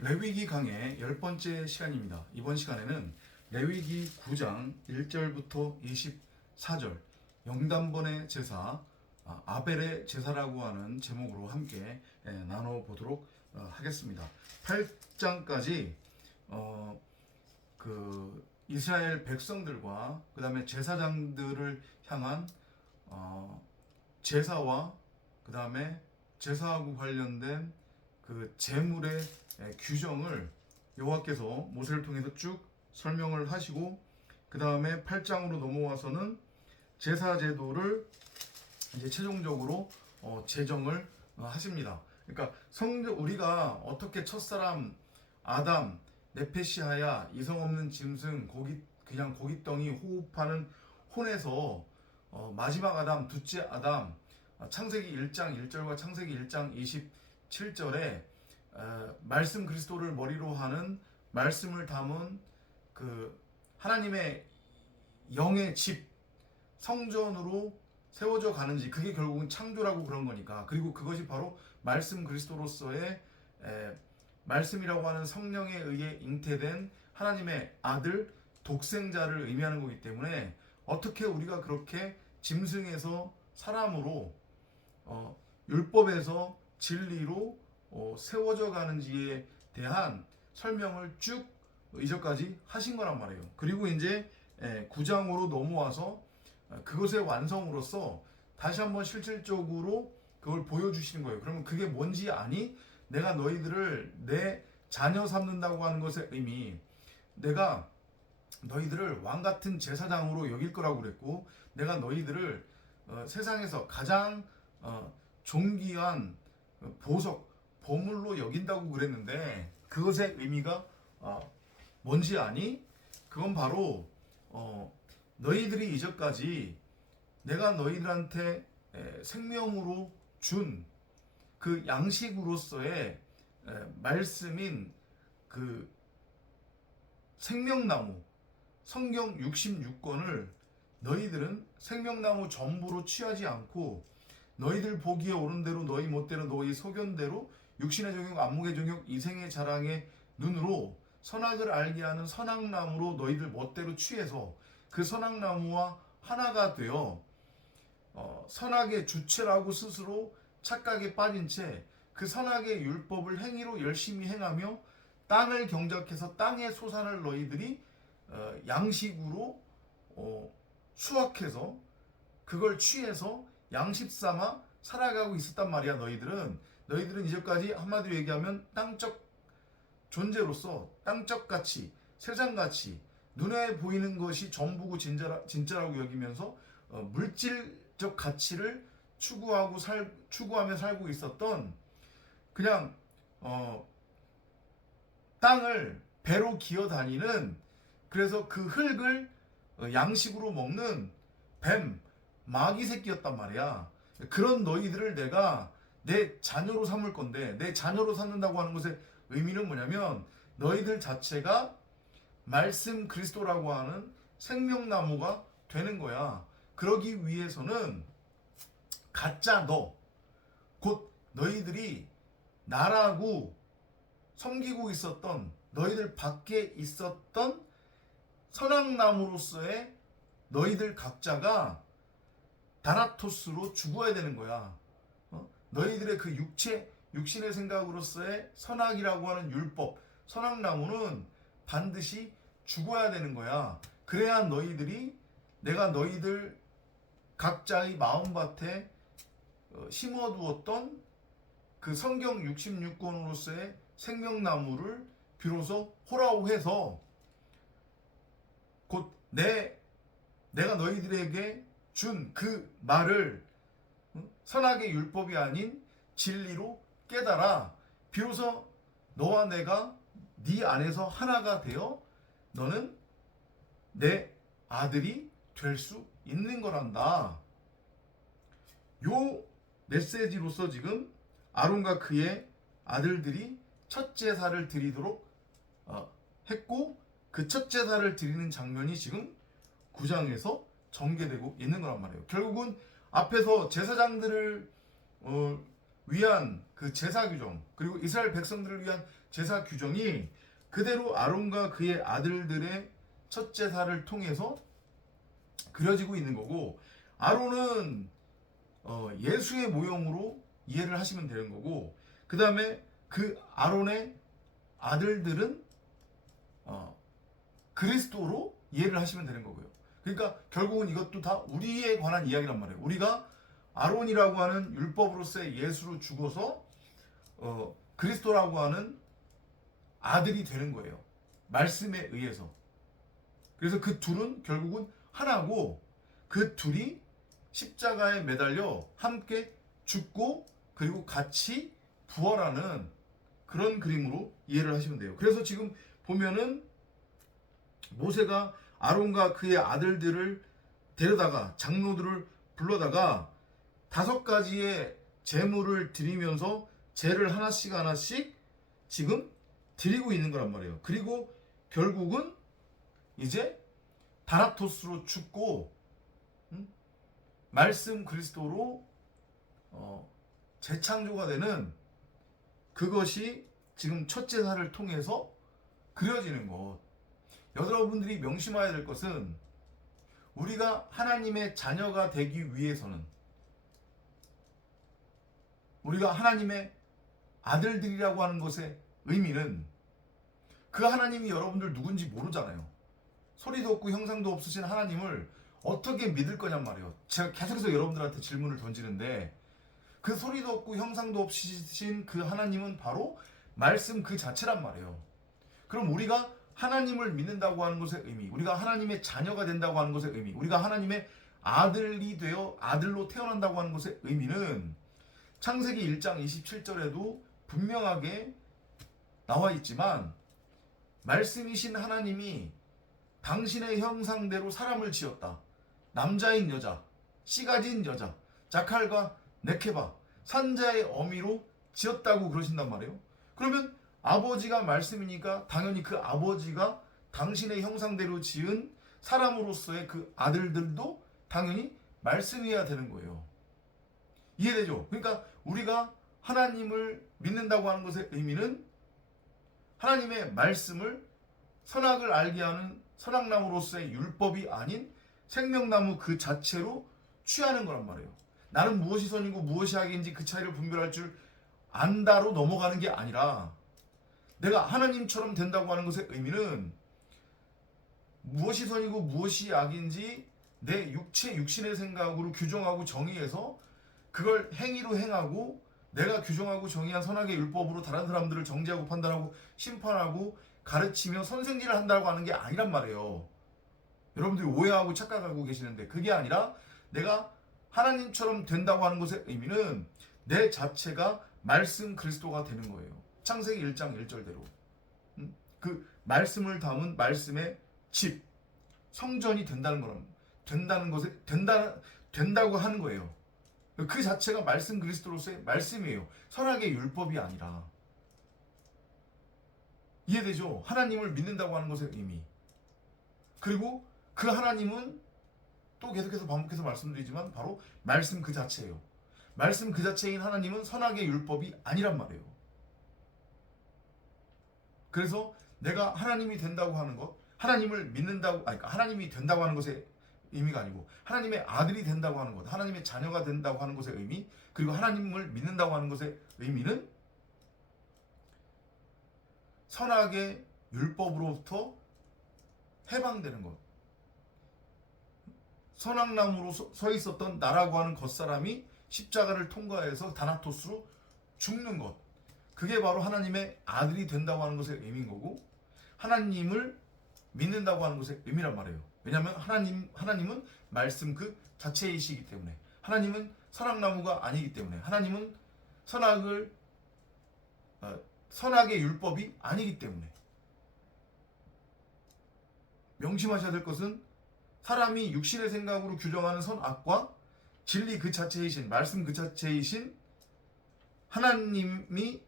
레위기 강의 10번째 시간입니다. 이번 시간에는 레위기 9장 1절부터 24절 영단번의 제사, 아벨의 제사라고 하는 제목으로 함께 나눠보도록 하겠습니다. 8장까지 그 이스라엘 백성들과 그 다음에 제사장들을 향한 제사와 그 다음에 제사하고 관련된 그 제물의 규정을 여호와께서 모세를 통해서 쭉 설명을 하시고, 그 다음에 8장으로 넘어와서는 제사 제도를 이제 최종적으로 제정을 하십니다. 그러니까 우리가 어떻게 첫사람 아담 네페시하야 이성 없는 짐승 그냥 고깃덩이 호흡하는 혼에서 마지막 아담 둘째 아담, 창세기 1장 1절과 창세기 1장 27절에 말씀 그리스도를 머리로 하는 말씀을 담은 그 하나님의 영의 집 성전으로 세워져 가는지, 그게 결국은 창조라고 그런 거니까. 그리고 그것이 바로 말씀 그리스도로서의 말씀이라고 하는 성령에 의해 잉태된 하나님의 아들 독생자를 의미하는 거기 때문에, 어떻게 우리가 그렇게 짐승에서 사람으로 율법에서 진리로 세워져 가는지에 대한 설명을 쭉 이전까지 하신 거란 말이에요. 그리고 이제 9장으로 넘어와서 그것의 완성으로서 다시 한번 실질적으로 그걸 보여주시는 거예요. 그러면 그게 뭔지 아니? 내가 너희들을 내 자녀 삼는다고 하는 것의 의미, 내가 너희들을 왕같은 제사장으로 여길 거라고 그랬고, 내가 너희들을 세상에서 가장 존귀한 보석, 보물로 여긴다고 그랬는데, 그것의 의미가 뭔지 아니? 그건 바로 너희들이 이전까지 내가 너희들한테 생명으로 준 그 양식으로서의 말씀인 그 생명나무 성경 66권을 너희들은 생명나무 전부로 취하지 않고, 너희들 보기에 옳은 대로 너희 멋대로 너희 소견대로 육신의 정욕 안목의 정욕 이생의 자랑의 눈으로 선악을 알게 하는 선악나무로 너희들 멋대로 취해서 그 선악나무와 하나가 되어 선악의 주체라고 스스로 착각에 빠진 채 그 선악의 율법을 행위로 열심히 행하며 땅을 경작해서 땅의 소산을 너희들이 양식으로 수확해서 그걸 취해서 양식 삼아 살아가고 있었단 말이야. 너희들은 이제까지 한마디로 얘기하면 땅적 존재로서 땅적 가치, 세상 가치, 눈에 보이는 것이 전부고 진짜라고 여기면서 물질적 가치를 추구하며 살고 있었던, 그냥 땅을 배로 기어 다니는, 그래서 그 흙을 양식으로 먹는 뱀, 마귀 새끼였단 말이야. 그런 너희들을 내가 내 자녀로 삼을 건데, 내 자녀로 삼는다고 하는 것의 의미는 뭐냐면, 너희들 자체가 말씀 그리스도라고 하는 생명나무가 되는 거야. 그러기 위해서는 가짜 곧 너희들이 나라고 섬기고 있었던, 너희들 밖에 있었던 선악나무로서의 너희들 각자가 다나토스로 죽어야 되는 거야. 너희들의 그 육신의 생각으로서의 선악이라고 하는 율법, 선악나무는 반드시 죽어야 되는 거야. 그래야 내가 너희들 각자의 마음밭에 심어두었던 그 성경 66권으로서의 생명나무를 비로소 호라고 해서 곧 내가 너희들에게 준 그 말을 선악의 율법이 아닌 진리로 깨달아 비로소 너와 내가 네 안에서 하나가 되어 너는 내 아들이 될 수 있는 거란다. 요 메시지로서 지금 아론과 그의 아들들이 첫 제사를 드리도록 했고, 그 첫 제사를 드리는 장면이 지금 9장에서 전개되고 있는 거란 말이에요. 결국은 앞에서 제사장들을 위한 그 제사 규정, 그리고 이스라엘 백성들을 위한 제사 규정이 그대로 아론과 그의 아들들의 첫 제사를 통해서 그려지고 있는 거고, 아론은 예수의 모형으로 이해를 하시면 되는 거고, 그 다음에 그 아론의 아들들은 그리스도로 이해를 하시면 되는 거고요. 그러니까 결국은 이것도 다 우리에 관한 이야기란 말이에요. 우리가 아론이라고 하는 율법으로서의 예수로 죽어서 그리스도라고 하는 아들이 되는 거예요. 말씀에 의해서. 그래서 그 둘은 결국은 하나고, 그 둘이 십자가에 매달려 함께 죽고 그리고 같이 부활하는 그런 그림으로 이해를 하시면 돼요. 그래서 지금 보면은 모세가 아론과 그의 아들들을 데려다가 장로들을 불러다가 5가지의 제물을 드리면서 제를 하나씩 하나씩 지금 드리고 있는 거란 말이에요. 그리고 결국은 이제 다나토스로 죽고 말씀 그리스도로 재창조가 되는 그것이 지금 첫 제사를 통해서 그려지는 것. 여러분들이 명심해야 될 것은, 우리가 하나님의 자녀가 되기 위해서는, 우리가 하나님의 아들들이라고 하는 것의 의미는, 그 하나님이 여러분들 누군지 모르잖아요. 소리도 없고 형상도 없으신 하나님을 어떻게 믿을 거냔 말이에요. 제가 계속해서 여러분들한테 질문을 던지는데, 그 소리도 없고 형상도 없으신 그 하나님은 바로 말씀 그 자체란 말이에요. 그럼 우리가 하나님을 믿는다고 하는 것의 의미, 우리가 하나님의 자녀가 된다고 하는 것의 의미, 우리가 하나님의 아들이 되어 아들로 태어난다고 하는 것의 의미는 창세기 1장 27절에도 분명하게 나와 있지만, 말씀이신 하나님이 당신의 형상대로 사람을 지었다. 남자인 여자, 씨 가진 여자, 자칼과 네케바, 산자의 어미로 지었다고 그러신단 말이에요. 그러면 아버지가 말씀이니까 당연히 그 아버지가 당신의 형상대로 지은 사람으로서의 그 아들들도 당연히 말씀이어야 되는 거예요. 이해되죠? 그러니까 우리가 하나님을 믿는다고 하는 것의 의미는 하나님의 말씀을 선악을 알게 하는 선악나무로서의 율법이 아닌 생명나무 그 자체로 취하는 거란 말이에요. 나는 무엇이 선이고 무엇이 악인지 그 차이를 분별할 줄 안다로 넘어가는 게 아니라, 내가 하나님처럼 된다고 하는 것의 의미는 무엇이 선이고 무엇이 악인지 내 육신의 생각으로 규정하고 정의해서 그걸 행위로 행하고, 내가 규정하고 정의한 선악의 율법으로 다른 사람들을 정죄하고 판단하고 심판하고 가르치며 선생질을 한다고 하는 게 아니란 말이에요. 여러분들이 오해하고 착각하고 계시는데, 그게 아니라 내가 하나님처럼 된다고 하는 것의 의미는 내 자체가 말씀 그리스도가 되는 거예요. 창세기 1장 1절대로 그 말씀을 담은 말씀의 집, 성전이 된다는 거란, 된다는 것에 된다고 하는 거예요. 그 자체가 말씀 그리스도로서의 말씀이에요. 선악의 율법이 아니라. 이해되죠? 하나님을 믿는다고 하는 것의 의미. 그리고 그 하나님은 또 계속해서 반복해서 말씀드리지만 바로 말씀 그 자체예요. 말씀 그 자체인 하나님은 선악의 율법이 아니란 말이에요. 그래서 내가 하나님이 된다고 하는 것, 하나님을 믿는다고, 그러니까 하나님이 된다고 하는 것의 의미가 아니고 하나님의 아들이 된다고 하는 것, 하나님의 자녀가 된다고 하는 것의 의미, 그리고 하나님을 믿는다고 하는 것의 의미는 선악의 율법으로부터 해방되는 것. 선악나무로 서 있었던 나라고 하는 겉사람이 십자가를 통과해서 다나토스로 죽는 것. 그게 바로 하나님의 아들이 된다고 하는 것의 의미인 거고, 하나님을 믿는다고 하는 것의 의미란 말이에요. 왜냐하면 하나님은 말씀 그 자체이시기 때문에, 하나님은 선악나무가 아니기 때문에, 하나님은 선악의 율법이 아니기 때문에. 명심하셔야 될 것은, 사람이 육신의 생각으로 규정하는 선악과 진리 그 자체이신, 말씀 그 자체이신 하나님이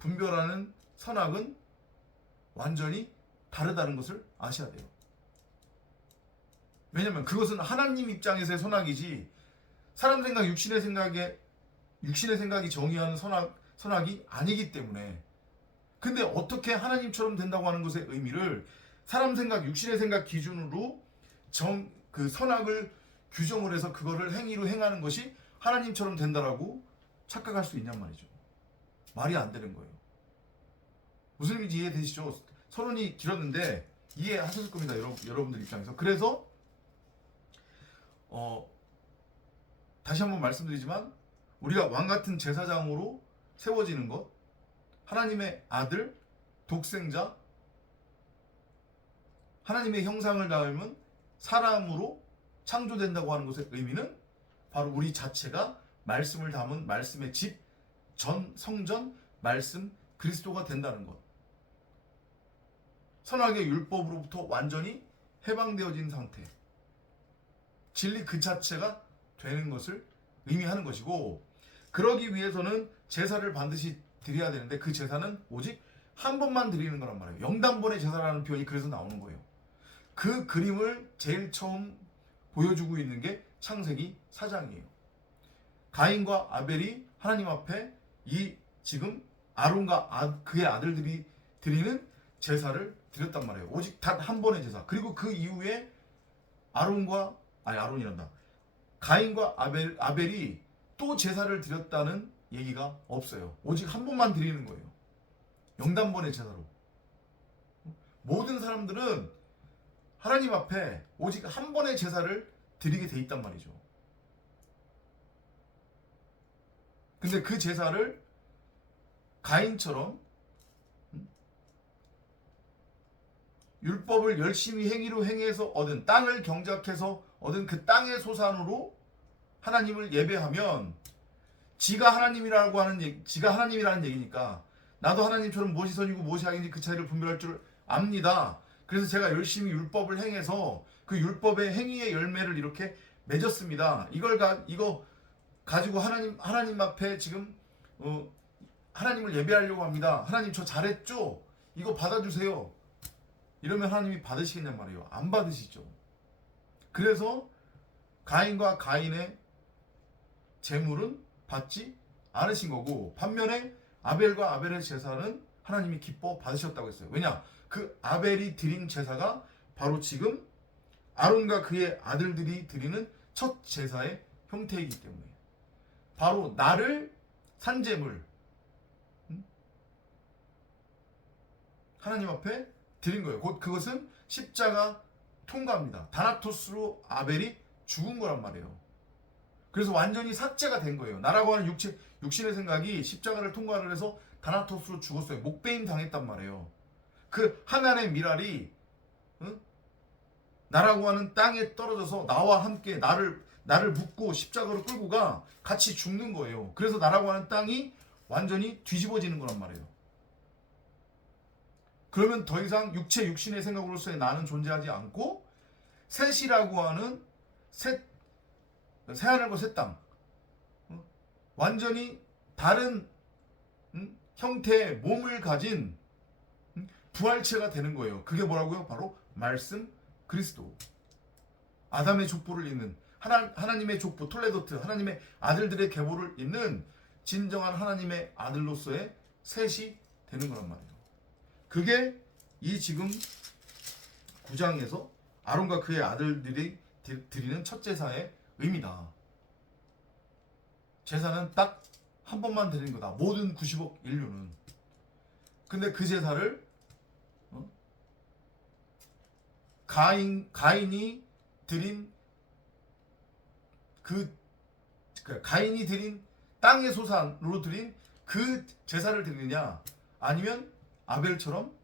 분별하는 선악은 완전히 다르다는 것을 아셔야 돼요. 왜냐하면 그것은 하나님 입장에서의 선악이지, 사람 생각, 육신의 생각에 육신의 생각이 정의하는 선악이 아니기 때문에. 근데 어떻게 하나님처럼 된다고 하는 것의 의미를 사람 생각, 육신의 생각 기준으로 그 선악을 규정을 해서 그거를 행위로 행하는 것이 하나님처럼 된다라고 착각할 수 있냔 말이죠. 말이 안 되는 거예요. 무슨 의미인지 이해되시죠? 서론이 길었는데 이해하셨을 겁니다. 여러분들 입장에서. 그래서 다시 한번 말씀드리지만 우리가 왕같은 제사장으로 세워지는 것, 하나님의 아들, 독생자, 하나님의 형상을 닮은 사람으로 창조된다고 하는 것의 의미는 바로 우리 자체가 말씀을 담은 말씀의 집, 성전, 말씀, 그리스도가 된다는 것. 선악의 율법으로부터 완전히 해방되어진 상태. 진리 그 자체가 되는 것을 의미하는 것이고, 그러기 위해서는 제사를 반드시 드려야 되는데 그 제사는 오직 한 번만 드리는 거란 말이에요. 영단번의 제사라는 표현이 그래서 나오는 거예요. 그 그림을 제일 처음 보여주고 있는 게 창세기 4장이에요. 가인과 아벨이 하나님 앞에 지금 아론과 그의 아들들이 드리는 제사를 드렸단 말이에요. 오직 단 한 번의 제사. 그리고 그 이후에 가인과 아벨이 또 제사를 드렸다는 얘기가 없어요. 오직 한 번만 드리는 거예요. 영단번의 제사로. 모든 사람들은 하나님 앞에 오직 한 번의 제사를 드리게 돼 있단 말이죠. 근데 그 제사를 가인처럼 율법을 열심히 행위로 행해서 얻은, 땅을 경작해서 얻은 그 땅의 소산으로 하나님을 예배하면 지가 하나님이라는 얘기니까 나도 하나님처럼 무엇이 선이고 무엇이 악인지 그 차이를 분별할 줄 압니다. 그래서 제가 열심히 율법을 행해서 그 율법의 행위의 열매를 이렇게 맺었습니다. 이거 가지고 하나님 앞에 지금 하나님을 예배하려고 합니다. 하나님 저 잘했죠? 이거 받아주세요. 이러면 하나님이 받으시겠냔 말이에요. 안 받으시죠. 그래서 가인과 가인의 제물은 받지 않으신 거고, 반면에 아벨과 아벨의 제사는 하나님이 기뻐 받으셨다고 했어요. 왜냐? 그 아벨이 드린 제사가 바로 지금 아론과 그의 아들들이 드리는 첫 제사의 형태이기 때문에, 바로 나를 산제물 하나님 앞에 드린 거예요. 곧 그것은 십자가 통과합니다. 다나토스로 아벨이 죽은 거란 말이에요. 그래서 완전히 삭제가 된 거예요. 나라고 하는 육신의 생각이 십자가를 통과를 해서 다나토스로 죽었어요. 목베임 당했단 말이에요. 그 하나님의 미랄이 나라고 하는 땅에 떨어져서 나와 함께 나를 묶고 십자가로 끌고 가 같이 죽는 거예요. 그래서 나라고 하는 땅이 완전히 뒤집어지는 거란 말이에요. 그러면 더 이상 육신의 생각으로서의 나는 존재하지 않고 셋이라고 하는 새하늘과 새 땅, 완전히 다른 형태의 몸을 가진 부활체가 되는 거예요. 그게 뭐라고요? 바로 말씀 그리스도. 아담의 족보를 잇는 하나님의 족보 톨레도트, 하나님의 아들들의 계보를 잇는 진정한 하나님의 아들로서의 셋이 되는 거란 말이에요. 그게 이 지금 9장에서 아론과 그의 아들들이 드리는 첫 제사의 의미다. 제사는 딱 한 번만 드리는 거다. 모든 90억 인류는. 근데 그 제사를 가인이 드린 가인이 드린 땅의 소산으로 드린 그 제사를 드리느냐, 아니면 아벨처럼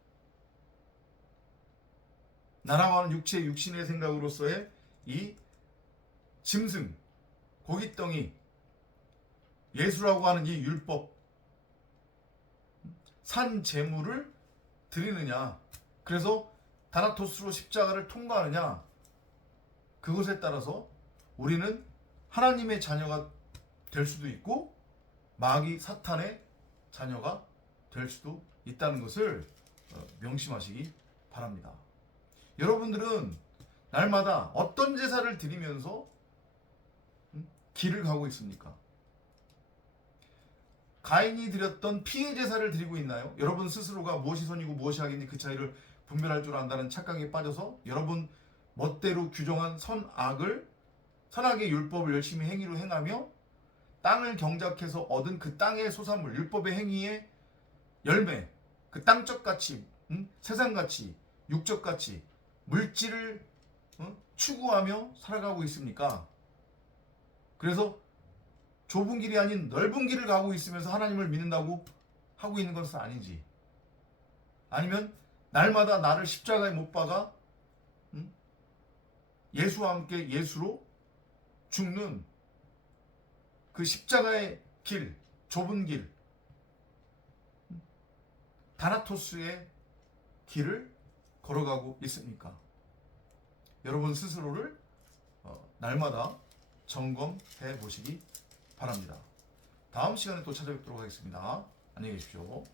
나라고 하는 육신의 생각으로서의 이 짐승, 고깃덩이, 예수라고 하는 이 율법, 산 제물을 드리느냐, 그래서 다나토스로 십자가를 통과하느냐, 그것에 따라서 우리는 하나님의 자녀가 될 수도 있고 마귀 사탄의 자녀가 될 수도 있다는 것을 명심하시기 바랍니다. 여러분들은 날마다 어떤 제사를 드리면서 길을 가고 있습니까? 가인이 드렸던 피해 제사를 드리고 있나요? 여러분 스스로가 무엇이 선이고 무엇이 악인지 그 차이를 분별할 줄 안다는 착각에 빠져서 여러분 멋대로 규정한 선악의 율법을 열심히 행위로 행하며 땅을 경작해서 얻은 그 땅의 소산물, 율법의 행위의 열매, 그 땅적 가치, 세상 가치, 육적 가치, 물질을 추구하며 살아가고 있습니까? 그래서 좁은 길이 아닌 넓은 길을 가고 있으면서 하나님을 믿는다고 하고 있는 것은 아닌지, 아니면 날마다 나를 십자가에 못 박아 예수와 함께 예수로 죽는 그 십자가의 길, 좁은 길, 다나토스의 길을 걸어가고 있습니까? 여러분 스스로를 날마다 점검해 보시기 바랍니다. 다음 시간에 또 찾아뵙도록 하겠습니다. 안녕히 계십시오.